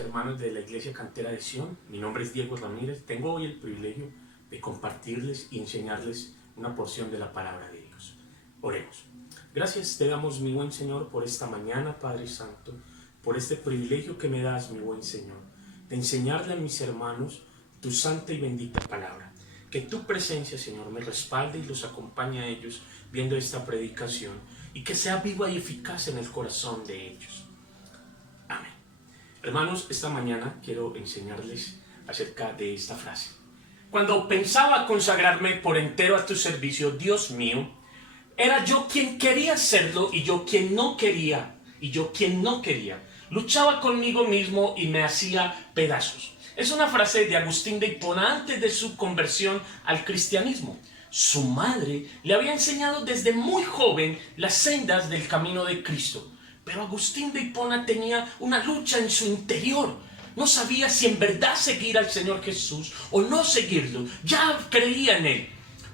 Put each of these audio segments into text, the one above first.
hermanos de la Iglesia Cantera de Sion. Mi nombre es Diego Ramírez. Tengo hoy el privilegio de compartirles y enseñarles una porción de la palabra de Dios. Oremos. Gracias te damos, mi buen Señor, por esta mañana, Padre Santo, por este privilegio que me das, mi buen Señor, de enseñarle a mis hermanos tu santa y bendita palabra. Que tu presencia, Señor, me respalde y los acompañe a ellos viendo esta predicación y que sea viva y eficaz en el corazón de ellos. Amén. Hermanos, esta mañana quiero enseñarles acerca de esta frase. Cuando pensaba consagrarme por entero a tu servicio, Dios mío, era yo quien quería hacerlo y yo quien no quería, Luchaba conmigo mismo y me hacía pedazos. Es una frase de Agustín de Hipona antes de su conversión al cristianismo. Su madre le había enseñado desde muy joven las sendas del camino de Cristo. Pero Agustín de Hipona tenía una lucha en su interior. No sabía si en verdad seguir al Señor Jesús o no seguirlo. Ya creía en Él.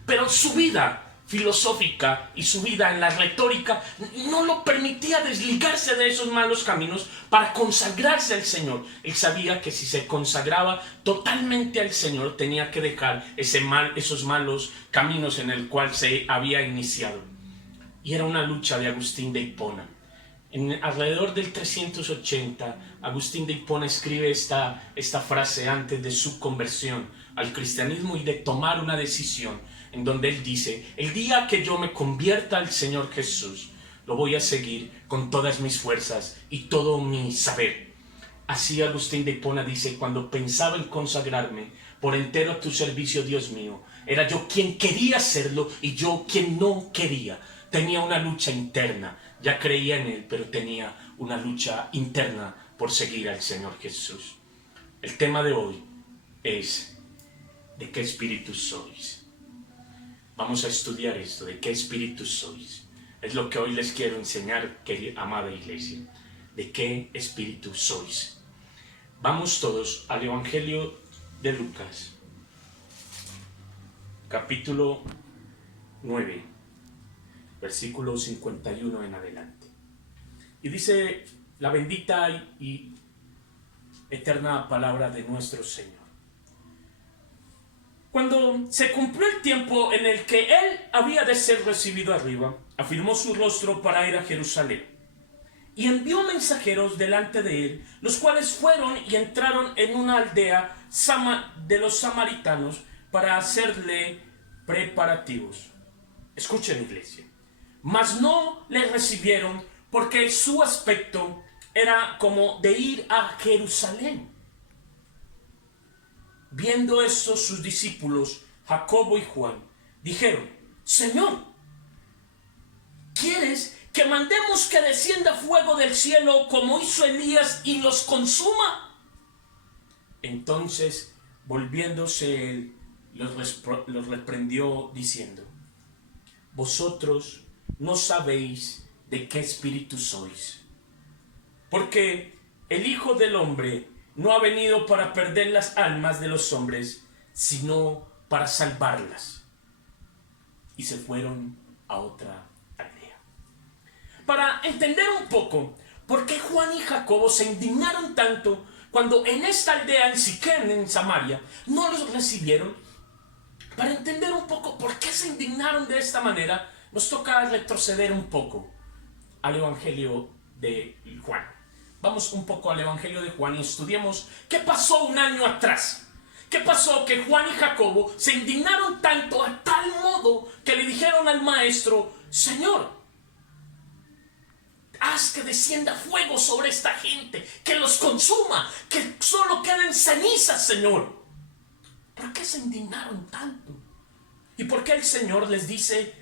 Pero su vida filosófica y su vida en la retórica no lo permitía desligarse de esos malos caminos para consagrarse al Señor. Él sabía que si se consagraba totalmente al Señor tenía que dejar esos malos caminos en el cual se había iniciado. Y era una lucha de Agustín de Hipona. Alrededor del 380, Agustín de Hipona escribe esta frase antes de su conversión al cristianismo y de tomar una decisión, en donde él dice: el día que yo me convierta al Señor Jesús, lo voy a seguir con todas mis fuerzas y todo mi saber. Así Agustín de Hipona dice: cuando pensaba en consagrarme por entero a tu servicio, Dios mío, era yo quien quería hacerlo y yo quien no quería. Tenía una lucha interna. Ya creía en Él, pero tenía una lucha interna por seguir al Señor Jesús. El tema de hoy es: ¿de qué espíritu sois? Vamos a estudiar esto, ¿de qué espíritu sois? Es lo que hoy les quiero enseñar, amada iglesia. ¿De qué espíritu sois? Vamos todos al Evangelio de Lucas, capítulo 9. Versículo 51 en adelante. Y dice la bendita y eterna palabra de nuestro Señor. Cuando se cumplió el tiempo en el que Él había de ser recibido arriba, afirmó su rostro para ir a Jerusalén. Y envió mensajeros delante de Él, los cuales fueron y entraron en una aldea de los samaritanos para hacerle preparativos. Escuchen, iglesia. Mas no le recibieron porque su aspecto era como de ir a Jerusalén. Viendo esto, sus discípulos, Jacobo y Juan, dijeron: Señor, ¿quieres que mandemos que descienda fuego del cielo como hizo Elías y los consuma? Entonces, volviéndose él, los reprendió diciendo: vosotros no sabéis de qué espíritu sois, porque el Hijo del Hombre no ha venido para perder las almas de los hombres, sino para salvarlas. Y se fueron a otra aldea. Para entender un poco por qué Juan y Jacobo se indignaron tanto cuando en esta aldea en Siquem, en Samaria, no los recibieron, para entender un poco por qué se indignaron de esta manera, nos toca retroceder un poco al Evangelio de Juan. Vamos un poco al Evangelio de Juan y estudiemos qué pasó un año atrás. ¿Qué pasó? Que Juan y Jacobo se indignaron tanto a tal modo que le dijeron al maestro: Señor, haz que descienda fuego sobre esta gente, que los consuma, que solo queden cenizas, Señor. ¿Por qué se indignaron tanto? ¿Y por qué el Señor les dice: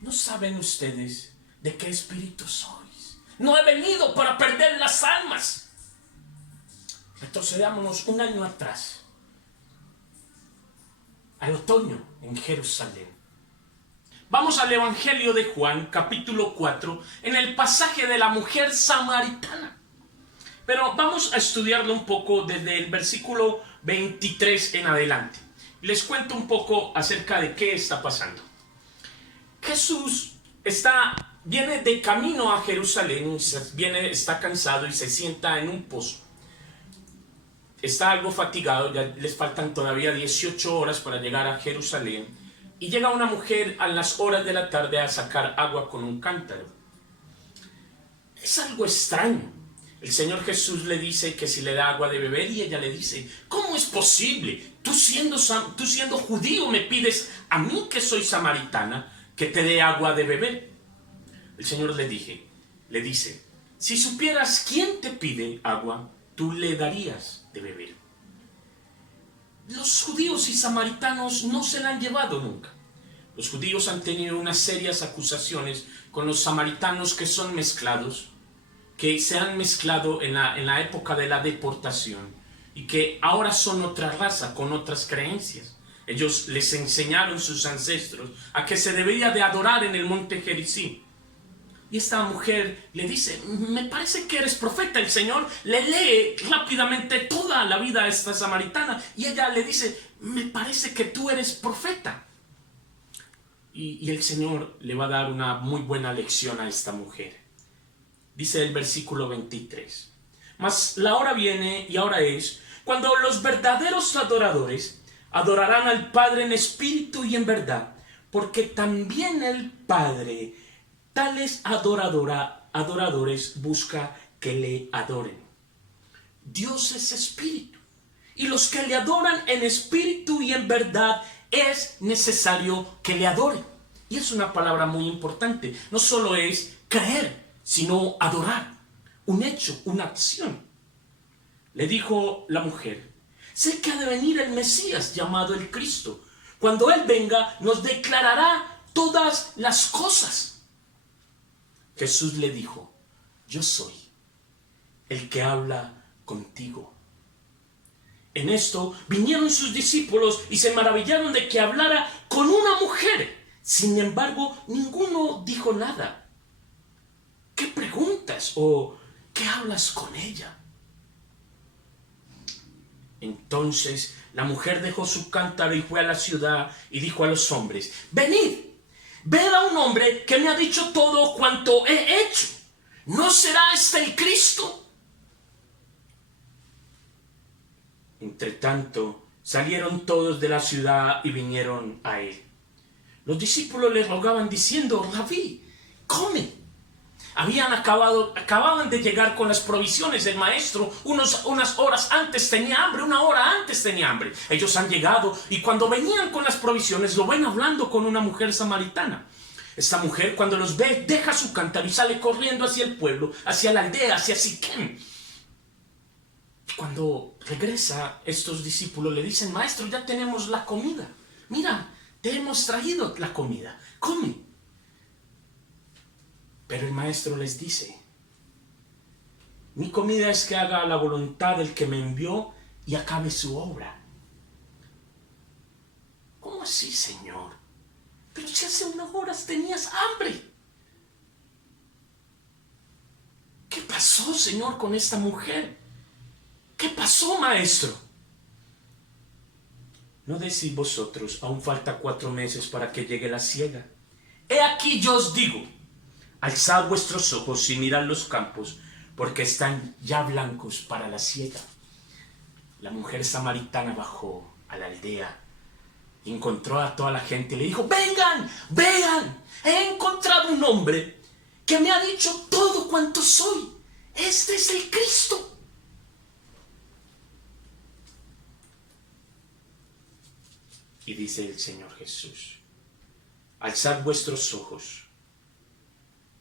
no saben ustedes de qué espíritu sois? No he venido para perder las almas. Retrocedámonos un año atrás, al otoño en Jerusalén. Vamos al Evangelio de Juan, capítulo 4, en el pasaje de la mujer samaritana. Pero vamos a estudiarlo un poco desde el versículo 23 en adelante. Les cuento un poco acerca de qué está pasando. Jesús viene de camino a Jerusalén, está cansado y se sienta en un pozo. está algo fatigado, ya les faltan todavía 18 horas para llegar a Jerusalén, y llega una mujer a las horas de la tarde a sacar agua con un cántaro. Es algo extraño. El Señor Jesús le dice que si le da agua de beber, y ella le dice: ¿cómo es posible? Tú siendo judío me pides a mí, que soy samaritana, que te dé agua de beber. El Señor le dice: si supieras quién te pide agua, tú le darías de beber. Los judíos y samaritanos no se la han llevado nunca. Los judíos han tenido unas serias acusaciones con los samaritanos, que son mezclados, que se han mezclado en la época de la deportación, y que ahora son otra raza con otras creencias. Ellos les enseñaron, sus ancestros, a que se debía de adorar en el monte Gerizim. Y esta mujer le dice: me parece que eres profeta. El Señor le lee rápidamente toda la vida a esta samaritana, y ella le dice: me parece que tú eres profeta. Y el Señor le va a dar una muy buena lección a esta mujer. Dice el versículo 23: mas la hora viene, y ahora es, cuando los verdaderos adoradores adorarán al Padre en espíritu y en verdad, porque también el Padre tales adoradores busca que le adoren. Dios es espíritu, y los que le adoran en espíritu y en verdad es necesario que le adoren. Y es una palabra muy importante. No solo es creer, sino adorar. Un hecho, una acción. Le dijo la mujer: sé que ha de venir el Mesías, llamado el Cristo. Cuando Él venga, nos declarará todas las cosas. Jesús le dijo: yo soy el que habla contigo. En esto vinieron sus discípulos y se maravillaron de que hablara con una mujer. Sin embargo, ninguno dijo nada. ¿Qué preguntas o qué hablas con ella? Entonces la mujer dejó su cántaro y fue a la ciudad y dijo a los hombres: venid, ved a un hombre que me ha dicho todo cuanto he hecho. ¿No será este el Cristo? Entretanto, salieron todos de la ciudad y vinieron a él. Los discípulos le rogaban diciendo: Rabí, come. Acababan de llegar con las provisiones. El maestro unas horas antes tenía hambre, una hora antes tenía hambre. Ellos han llegado, y cuando venían con las provisiones lo ven hablando con una mujer samaritana. Esta mujer, cuando los ve, deja su cántaro y sale corriendo hacia el pueblo, hacia la aldea, hacia Siquem. Cuando regresa, estos discípulos le dicen: maestro, ya tenemos la comida. Mira, te hemos traído la comida, come. Pero el maestro les dice: mi comida es que haga la voluntad del que me envió y acabe su obra. ¿Cómo así, Señor? Pero si hace unas horas tenías hambre. ¿Qué pasó, Señor, con esta mujer? ¿Qué pasó, maestro? ¿No decís vosotros: aún falta 4 meses para que llegue la siega? He aquí yo os digo: alzad vuestros ojos y mirad los campos, porque están ya blancos para la siega. La mujer samaritana bajó a la aldea, encontró a toda la gente y le dijo: vengan, vean, he encontrado un hombre que me ha dicho todo cuanto soy. Este es el Cristo. Y dice el Señor Jesús: alzad vuestros ojos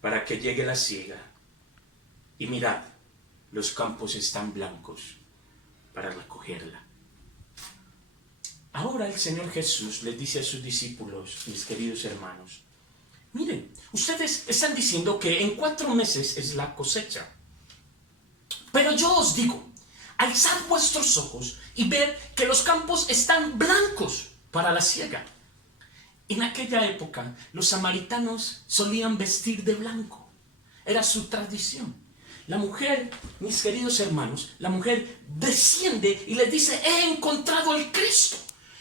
para que llegue la siega, y mirad, los campos están blancos para recogerla. Ahora el Señor Jesús les dice a sus discípulos: mis queridos hermanos, miren, ustedes están diciendo que en 4 meses es la cosecha. Pero yo os digo: alzad vuestros ojos y ved que los campos están blancos para la siega. En aquella época, los samaritanos solían vestir de blanco. Era su tradición. La mujer, mis queridos hermanos, la mujer desciende y les dice: he encontrado al Cristo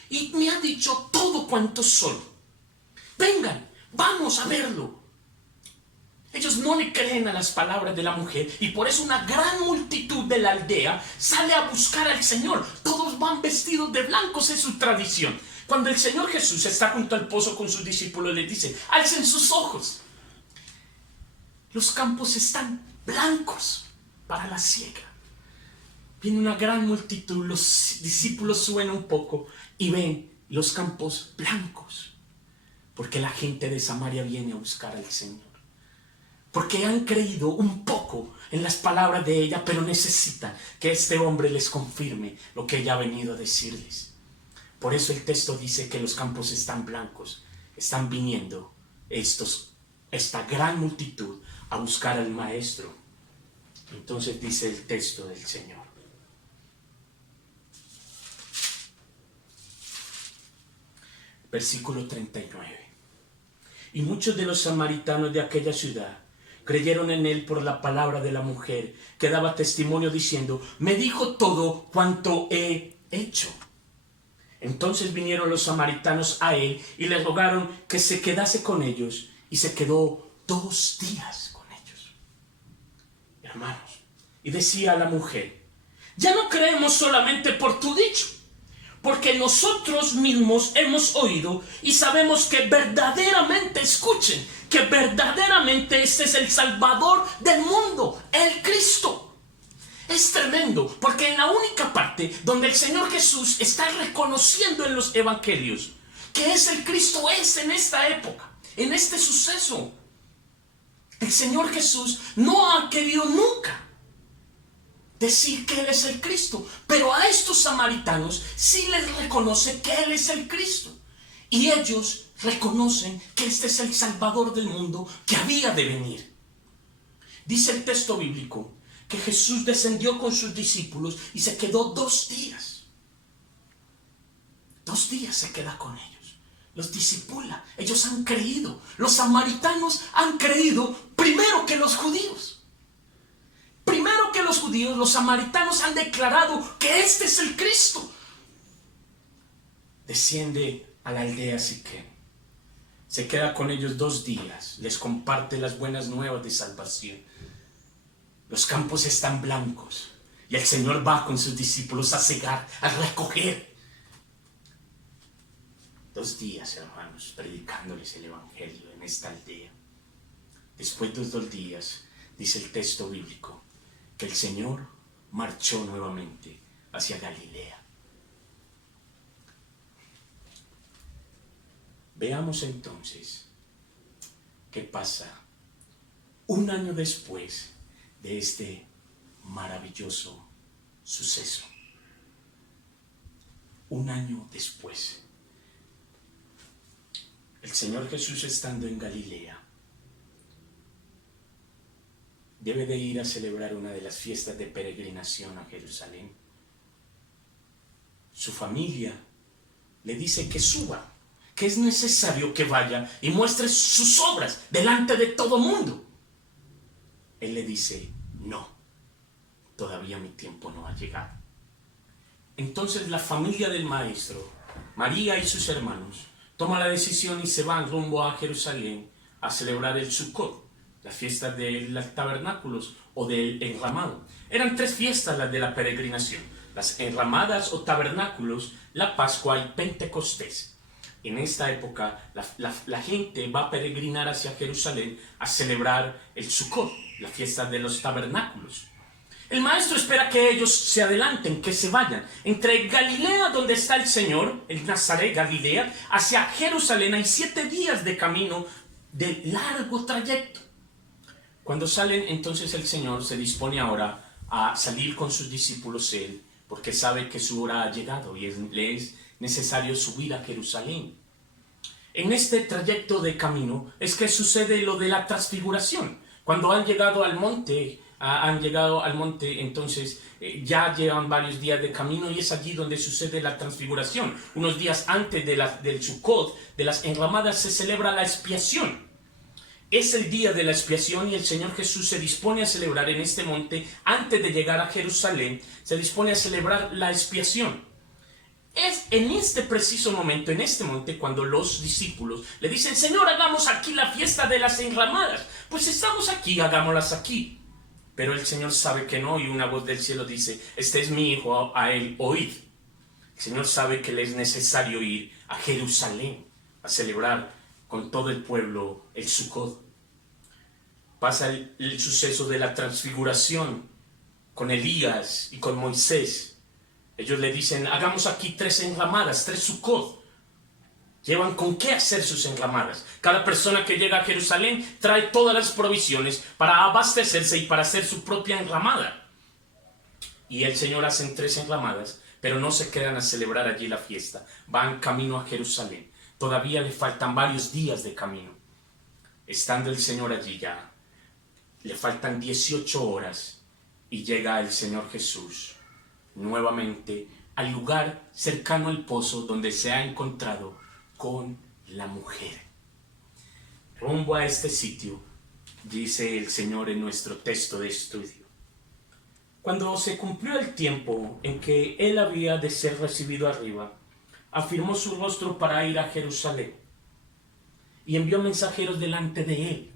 y me ha dicho todo cuanto soy. Vengan, vamos a verlo. Ellos no le creen a las palabras de la mujer y por eso una gran multitud de la aldea sale a buscar al Señor. Todos van vestidos de blancos, es su tradición. Cuando el Señor Jesús está junto al pozo con sus discípulos, les dice: alcen sus ojos. Los campos están blancos para la siega. Viene una gran multitud, los discípulos suben un poco y ven los campos blancos, porque la gente de Samaria viene a buscar al Señor. Porque han creído un poco en las palabras de ella, pero necesitan que este hombre les confirme lo que ella ha venido a decirles. Por eso el texto dice que los campos están blancos. Están viniendo esta gran multitud a buscar al Maestro. Entonces dice el texto del Señor: versículo 39. Y muchos de los samaritanos de aquella ciudad creyeron en él por la palabra de la mujer, que daba testimonio diciendo: me dijo todo cuanto he hecho. Entonces vinieron los samaritanos a él y le rogaron que se quedase con ellos, y se quedó 2 días con ellos. Hermanos, y decía a la mujer: ya no creemos solamente por tu dicho, porque nosotros mismos hemos oído y sabemos que verdaderamente, escuchen, que verdaderamente este es el Salvador del mundo, el Cristo. Es tremendo, porque en la única parte donde el Señor Jesús está reconociendo en los evangelios que es el Cristo, es en esta época, en este suceso. El Señor Jesús no ha querido nunca decir que Él es el Cristo, pero a estos samaritanos sí les reconoce que Él es el Cristo, y ellos reconocen que este es el Salvador del mundo que había de venir. Dice el texto bíblico que Jesús descendió con sus discípulos y se quedó 2 días. 2 días se queda con ellos, los discipula. Ellos han creído, los samaritanos han creído primero que los judíos. Primero que los judíos, los samaritanos han declarado que este es el Cristo. Desciende a la aldea Siquem, se queda con ellos 2 días, les comparte las buenas nuevas de salvación. Los campos están blancos y el Señor va con sus discípulos a cegar, a recoger. 2 días, hermanos, predicándoles el evangelio en esta aldea. Después de 2 días, dice el texto bíblico, que el Señor marchó nuevamente hacia Galilea. Veamos entonces qué pasa 1 año después de este maravilloso suceso. 1 año después, el Señor Jesús, estando en Galilea, debe de ir a celebrar una de las fiestas de peregrinación a Jerusalén. Su familia le dice que suba, que es necesario que vaya y muestre sus obras delante de todo mundo. Él le dice: no, todavía mi tiempo no ha llegado. Entonces la familia del Maestro, María y sus hermanos, toma la decisión y se van rumbo a Jerusalén a celebrar el Sukkot, la fiesta de los tabernáculos o del enramado. Eran 3 fiestas las de la peregrinación: las enramadas o tabernáculos, la Pascua y Pentecostés. En esta época la gente va a peregrinar hacia Jerusalén a celebrar el Sukkot, la fiesta de los tabernáculos. El Maestro espera que ellos se adelanten, que se vayan entre Galilea, donde está el Señor, el Nazaret, Galilea, hacia Jerusalén. Hay 7 días de camino, de largo trayecto. Cuando salen, entonces el Señor se dispone ahora a salir con sus discípulos él, porque sabe que su hora ha llegado y le es necesario subir a Jerusalén. En este trayecto de camino es que sucede lo de la transfiguración. Cuando han llegado al monte, entonces ya llevan varios días de camino y es allí donde sucede la transfiguración. Unos días antes del Sukkot, de las enramadas, se celebra la expiación. Es el día de la expiación y el Señor Jesús se dispone a celebrar en este monte, antes de llegar a Jerusalén, se dispone a celebrar la expiación. Es en este preciso momento, en este monte, cuando los discípulos le dicen: Señor, hagamos aquí la fiesta de las enramadas. Pues estamos aquí, hagámoslas aquí. Pero el Señor sabe que no, y una voz del cielo dice: este es mi hijo, a él oíd. El Señor sabe que le es necesario ir a Jerusalén a celebrar con todo el pueblo el Sukkot. Pasa el suceso de la transfiguración con Elías y con Moisés. Ellos le dicen: hagamos aquí 3 enramadas, 3 Sukkot. Llevan con qué hacer sus enramadas. Cada persona que llega a Jerusalén trae todas las provisiones para abastecerse y para hacer su propia enramada. Y el Señor hace 3 enramadas, pero no se quedan a celebrar allí la fiesta. Van camino a Jerusalén. Todavía le faltan varios días de camino. Estando el Señor allí ya, le faltan 18 horas y llega el Señor Jesús nuevamente al lugar cercano al pozo donde se ha encontrado con la mujer. Rumbo a este sitio, dice el Señor en nuestro texto de estudio: cuando se cumplió el tiempo en que él había de ser recibido arriba, afirmó su rostro para ir a Jerusalén y envió mensajeros delante de él,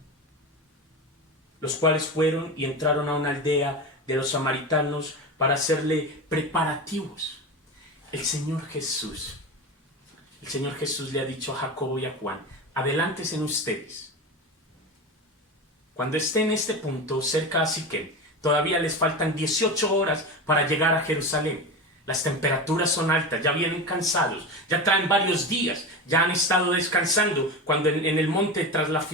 los cuales fueron y entraron a una aldea de los samaritanos para hacerle preparativos. El Señor Jesús le ha dicho a Jacobo y a Juan: adelántense ustedes. Cuando esté en este punto, cerca a Siquem, todavía les faltan 18 horas para llegar a Jerusalén. Las temperaturas son altas, ya vienen cansados, ya traen varios días, ya han estado descansando cuando en el monte tras la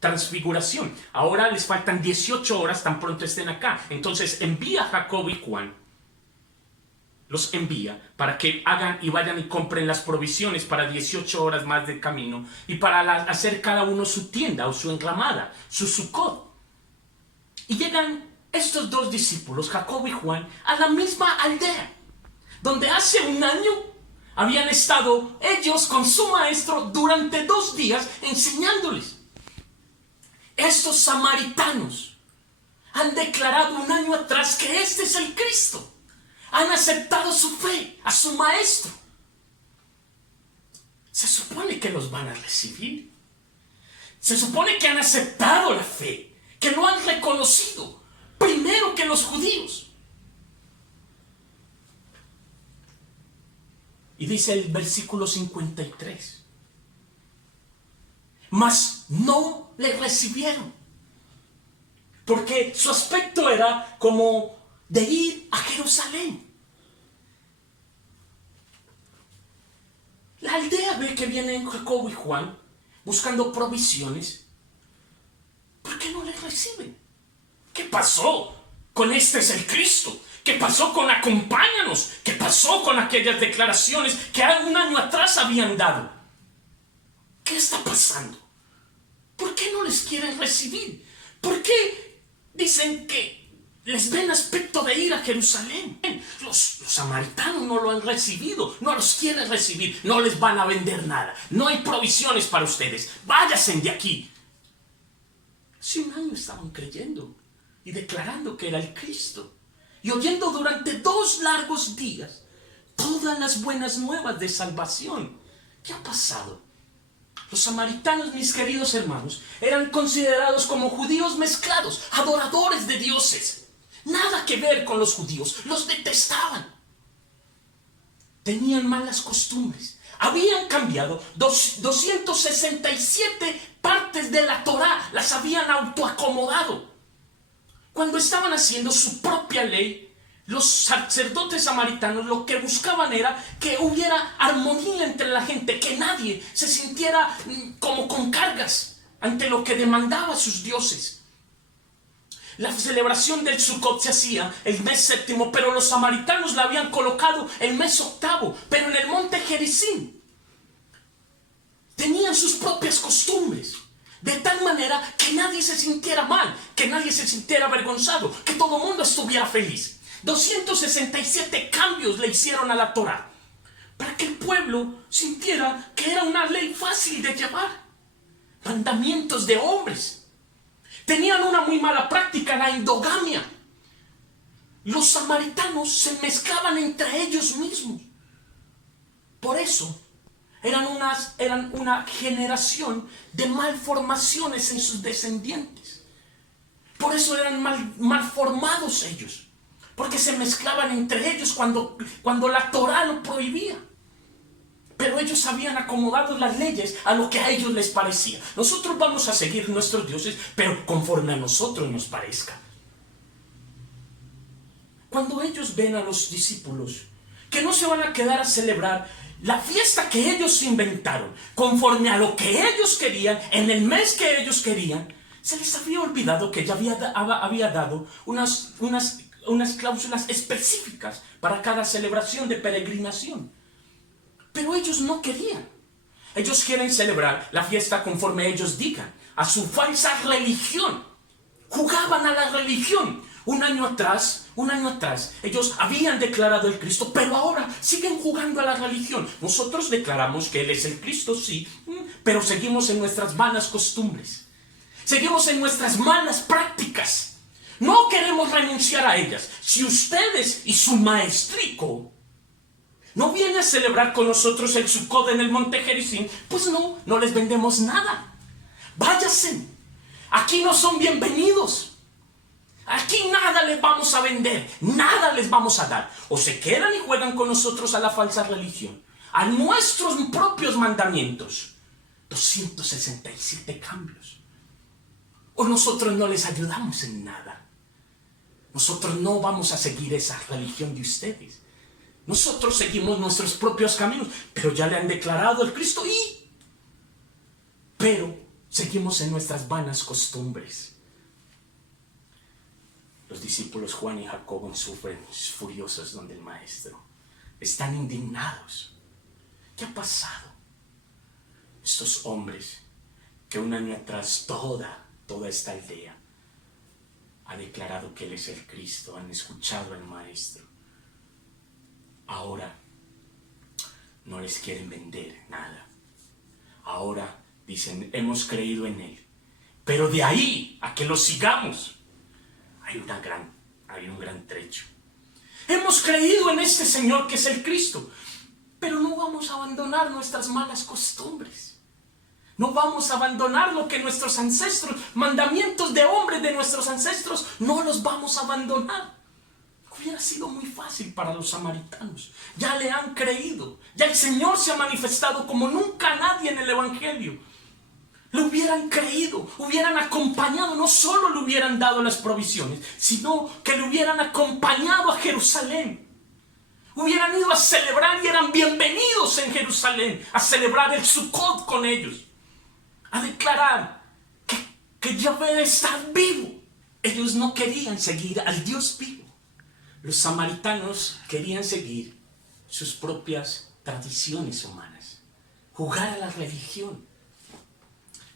transfiguración. Ahora les faltan 18 horas tan pronto estén acá. Entonces envía a Jacobo y Juan, los envía para que hagan y vayan y compren las provisiones para 18 horas más de camino y para hacer cada uno su tienda o su enramada, su Sukkot. Y llegan estos 2 discípulos, Jacobo y Juan, a la misma aldea donde hace un año habían estado ellos con su maestro durante 2 días enseñándoles. Estos samaritanos han declarado un año atrás que este es el Cristo. Han aceptado su fe a su maestro. Se supone que los van a recibir. Se supone que han aceptado la fe, que lo han reconocido primero que los judíos. Y dice el versículo 53: mas no le recibieron, porque su aspecto era como de ir a Jerusalén. La aldea ve que vienen Jacobo y Juan buscando provisiones. ¿Por qué no le reciben? ¿Qué pasó con este es el Cristo? ¿Qué pasó con acompáñanos? ¿Qué pasó con aquellas declaraciones que un año atrás habían dado? ¿Qué está pasando? ¿Por qué no les quieren recibir? ¿Por qué dicen que les ven aspecto de ir a Jerusalén? Los samaritanos no lo han recibido, no los quieren recibir, no les van a vender nada, no hay provisiones para ustedes, váyanse de aquí. Hace un año estaban creyendo y declarando que era el Cristo y oyendo durante 2 largos días todas las buenas nuevas de salvación. ¿Qué ha pasado? Los samaritanos, mis queridos hermanos, eran considerados como judíos mezclados, adoradores de dioses. Nada que ver con los judíos, los detestaban. Tenían malas costumbres. Habían cambiado 267 partes de la Torá, las habían autoacomodado. Cuando estaban haciendo su propia ley, los sacerdotes samaritanos lo que buscaban era que hubiera armonía entre la gente, que nadie se sintiera como con cargas ante lo que demandaba sus dioses. La celebración del Sukkot se hacía el mes 7, pero los samaritanos la habían colocado el mes 8, pero en el monte Gerizim. Tenían sus propias costumbres, de tal manera que nadie se sintiera mal, que nadie se sintiera avergonzado, que todo el mundo estuviera feliz. 267 cambios le hicieron a la Torá para que el pueblo sintiera que era una ley fácil de llevar. Mandamientos de hombres. Tenían una muy mala práctica, la endogamia. Los samaritanos se mezclaban entre ellos mismos. Por eso eran una generación de malformaciones en sus descendientes. Por eso eran mal formados ellos, porque se mezclaban entre ellos cuando la Torá lo prohibía. Pero ellos habían acomodado las leyes a lo que a ellos les parecía. Nosotros vamos a seguir nuestros dioses, pero conforme a nosotros nos parezca. Cuando ellos ven a los discípulos que no se van a quedar a celebrar la fiesta que ellos inventaron, conforme a lo que ellos querían, en el mes que ellos querían, se les había olvidado que ya había dado unas cláusulas específicas para cada celebración de peregrinación. Pero ellos no querían. Ellos quieren celebrar la fiesta conforme ellos digan, a su falsa religión. Jugaban a la religión. Un año atrás, ellos habían declarado el Cristo, pero ahora siguen jugando a la religión. Nosotros declaramos que Él es el Cristo, sí, pero seguimos en nuestras vanas costumbres. Seguimos en nuestras malas prácticas. No queremos renunciar a ellas. Si ustedes y su maestrico no vienen a celebrar con nosotros el Sukkot en el monte Gerizim, pues no les vendemos nada. Váyanse. Aquí no son bienvenidos. Aquí nada les vamos a vender, nada les vamos a dar. O se quedan y juegan con nosotros a la falsa religión, a nuestros propios mandamientos. 267 cambios. O nosotros no les ayudamos en nada. Nosotros no vamos a seguir esa religión de ustedes. Nosotros seguimos nuestros propios caminos, pero ya le han declarado el Cristo pero seguimos en nuestras vanas costumbres. Los discípulos Juan y Jacobo sufren furiosos donde el maestro. Están indignados. ¿Qué ha pasado? Estos hombres que un año atrás toda esta aldea ha declarado que Él es el Cristo, han escuchado al maestro. Ahora no les quieren vender nada. Ahora dicen, hemos creído en Él. Pero de ahí a que lo sigamos, hay un gran trecho. Hemos creído en este Señor que es el Cristo, pero no vamos a abandonar nuestras malas costumbres. No vamos a abandonar lo que nuestros ancestros, mandamientos de hombres de nuestros ancestros, no los vamos a abandonar. Hubiera sido muy fácil para los samaritanos. Ya le han creído. Ya el Señor se ha manifestado como nunca nadie en el Evangelio. Le hubieran creído, hubieran acompañado, no solo le hubieran dado las provisiones, sino que le hubieran acompañado a Jerusalén. Hubieran ido a celebrar y eran bienvenidos en Jerusalén, a celebrar el Sukkot con ellos, a declarar que Yahvé está vivo. Ellos no querían seguir al Dios vivo. Los samaritanos querían seguir sus propias tradiciones humanas, jugar a la religión.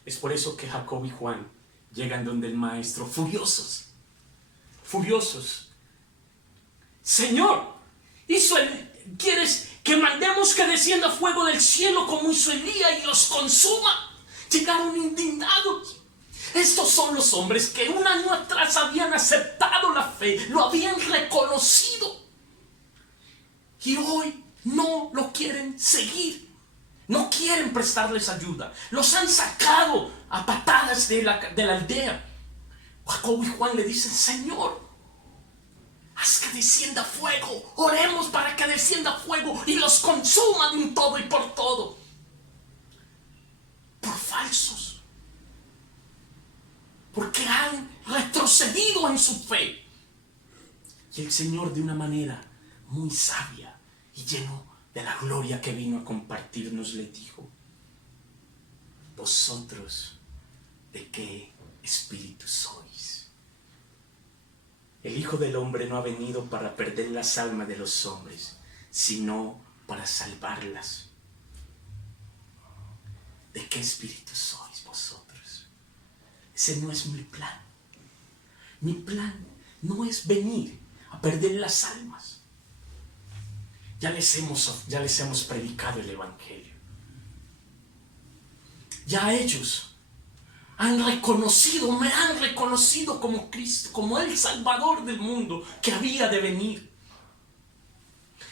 Es por eso que Jacob y Juan llegan donde el maestro furiosos. Señor, ¿quieres que mandemos que descienda fuego del cielo como hizo Elías y los consuma? Llegaron indignados. Estos son los hombres que un año atrás habían aceptado la fe, lo habían reconocido. Y hoy no lo quieren seguir. No quieren prestarles ayuda. Los han sacado a patadas de la aldea. Jacob y Juan le dicen, Señor, haz que descienda fuego. Oremos para que descienda fuego y los consuma de un todo y por todo. Por falsos. Porque han retrocedido en su fe. Y el Señor, de una manera muy sabia y lleno de la gloria que vino a compartirnos, le dijo, ¿vosotros de qué espíritu sois? El Hijo del Hombre no ha venido para perder las almas de los hombres, sino para salvarlas. ¿De qué espíritu sois vosotros? Ese no es mi plan. Mi plan no es venir a perder las almas. Ya les hemos predicado el Evangelio. Ya ellos me han reconocido como Cristo, como el Salvador del mundo que había de venir.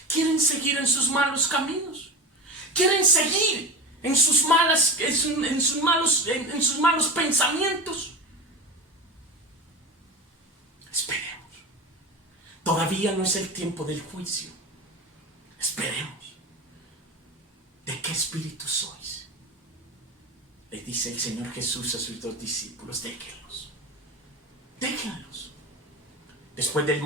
Quieren seguir en sus malos caminos. quieren seguir en sus malos pensamientos. Esperemos. Todavía no es el tiempo del juicio. Esperemos. ¿De qué espíritu sois? Le dice el Señor Jesús a sus 2 discípulos, déjenlos. Déjenlos. Después del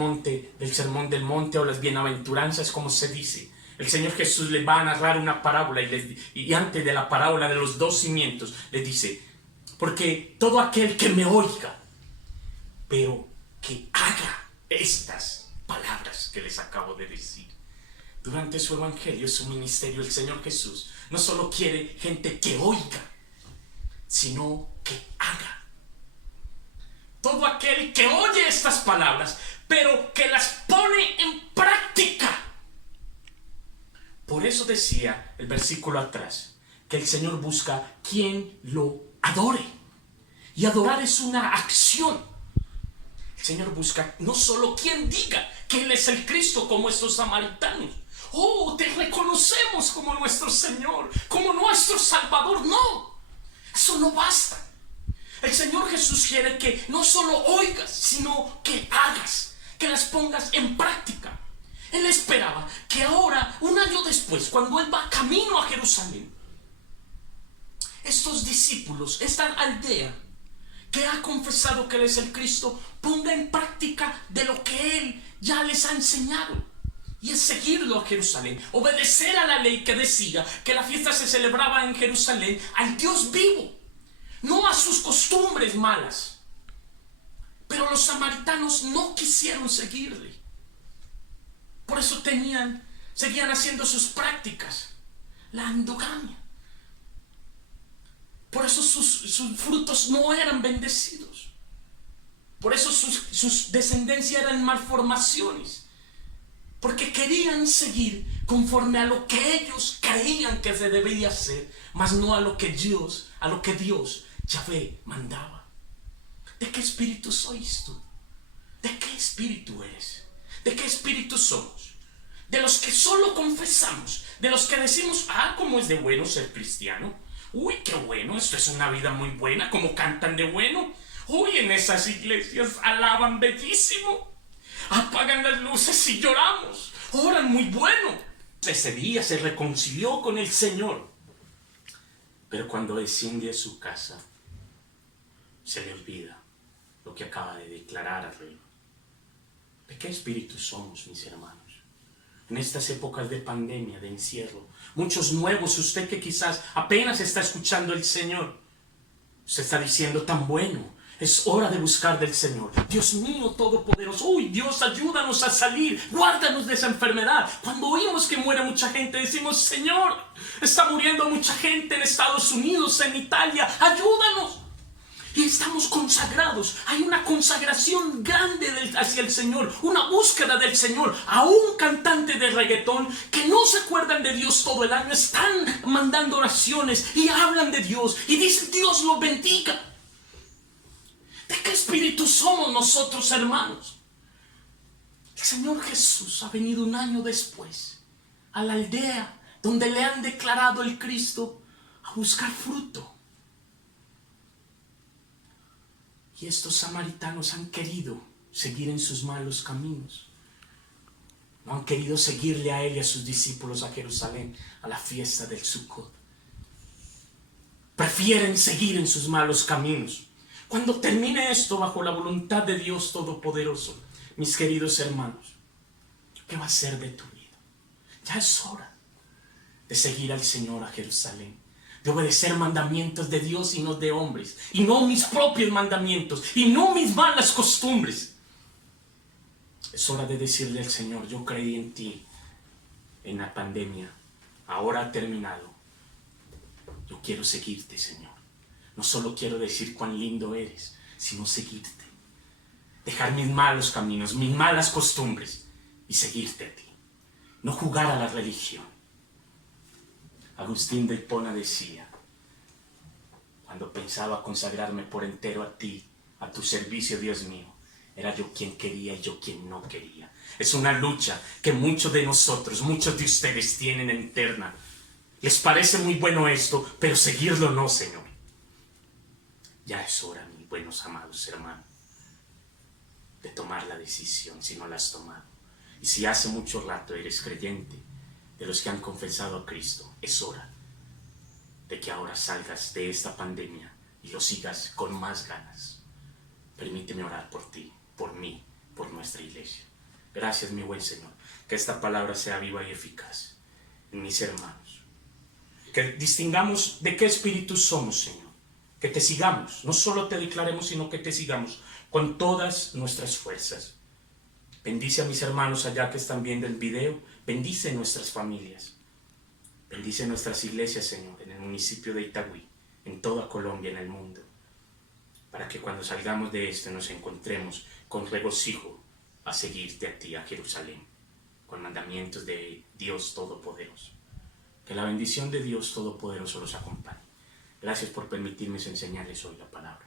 sermón del monte o las bienaventuranzas, como se dice, el Señor Jesús les va a narrar una parábola y antes de la parábola de los 2 cimientos, les dice, porque todo aquel que me oiga, pero que haga estas palabras que les acabo de decir. Durante su evangelio, su ministerio, el Señor Jesús no solo quiere gente que oiga, sino que haga. Todo aquel que oye estas palabras, pero que las pone en práctica. Por eso decía el versículo atrás, que el Señor busca quien lo adore. Y adorar es una acción. El Señor busca no solo quien diga que Él es el Cristo, como estos samaritanos. Oh, te reconocemos como nuestro Señor, como nuestro Salvador. No, eso no basta. El Señor Jesús quiere que no solo oigas, sino que hagas, que las pongas en práctica. Él esperaba que ahora, un año después, cuando Él va camino a Jerusalén, estos discípulos, esta aldea que ha confesado que Él es el Cristo, ponga en práctica de lo que Él ya les ha enseñado. Y es seguirlo a Jerusalén, obedecer a la ley que decía que la fiesta se celebraba en Jerusalén al Dios vivo, no a sus costumbres malas. Pero los samaritanos no quisieron seguirle. Por eso seguían haciendo sus prácticas, la endogamia. Por eso sus frutos no eran bendecidos. Por eso sus descendencias eran malformaciones. Porque querían seguir conforme a lo que ellos creían que se debía hacer, mas no a lo que Dios, Yahvé, mandaba. ¿De qué espíritu sois tú? ¿De qué espíritu eres? ¿De qué espíritu somos? De los que solo confesamos, de los que decimos, cómo es de bueno ser cristiano. Uy, qué bueno, esto es una vida muy buena, cómo cantan de bueno. Uy, en esas iglesias alaban bellísimo. Apagan las luces y lloramos. Oran muy bueno. Ese día se reconcilió con el Señor. Pero cuando desciende a su casa, se le olvida lo que acaba de declarar arriba. ¿De qué espíritu somos, mis hermanos? En estas épocas de pandemia, de encierro, muchos nuevos, usted que quizás apenas está escuchando el Señor, usted está diciendo tan bueno. Es hora de buscar del Señor. Dios mío todopoderoso. Uy, Dios, ayúdanos a salir. Guárdanos de esa enfermedad. Cuando oímos que muere mucha gente, decimos, Señor, está muriendo mucha gente en Estados Unidos, en Italia. Ayúdanos. Y estamos consagrados. Hay una consagración grande hacia el Señor. Una búsqueda del Señor. Aún cantantes de reggaetón que no se acuerdan de Dios todo el año, están mandando oraciones y hablan de Dios. Y dicen, Dios los bendiga. ¿De qué espíritu somos nosotros, hermanos? El Señor Jesús ha venido un año después a la aldea donde le han declarado el Cristo a buscar fruto. Y estos samaritanos han querido seguir en sus malos caminos. No han querido seguirle a Él y a sus discípulos a Jerusalén, a la fiesta del Sukkot. Prefieren seguir en sus malos caminos. Cuando termine esto bajo la voluntad de Dios Todopoderoso, mis queridos hermanos, ¿qué va a ser de tu vida? Ya es hora de seguir al Señor a Jerusalén, de obedecer mandamientos de Dios y no de hombres, y no mis propios mandamientos, y no mis malas costumbres. Es hora de decirle al Señor, yo creí en ti en la pandemia, ahora ha terminado. Yo quiero seguirte, Señor. No solo quiero decir cuán lindo eres, sino seguirte. Dejar mis malos caminos, mis malas costumbres y seguirte a ti. No jugar a la religión. Agustín de Hipona decía, cuando pensaba consagrarme por entero a ti, a tu servicio, Dios mío, era yo quien quería y yo quien no quería. Es una lucha que muchos de nosotros, muchos de ustedes tienen interna. Les parece muy bueno esto, pero seguirlo no, Señor. Ya es hora, mis buenos amados hermanos, de tomar la decisión si no la has tomado. Y si hace mucho rato eres creyente, de los que han confesado a Cristo, es hora de que ahora salgas de esta pandemia y lo sigas con más ganas. Permíteme orar por ti, por mí, por nuestra iglesia. Gracias, mi buen Señor. Que esta palabra sea viva y eficaz en mis hermanos. Que distingamos de qué espíritu somos, Señor. Que te sigamos, no solo te declaremos, sino que te sigamos con todas nuestras fuerzas. Bendice a mis hermanos allá que están viendo el video. Bendice nuestras familias. Bendice nuestras iglesias, Señor, en el municipio de Itagüí, en toda Colombia, en el mundo. Para que cuando salgamos de esto nos encontremos con regocijo a seguirte a ti, a Jerusalén, con mandamientos de Dios Todopoderoso. Que la bendición de Dios Todopoderoso los acompañe. Gracias por permitirme enseñarles hoy la palabra.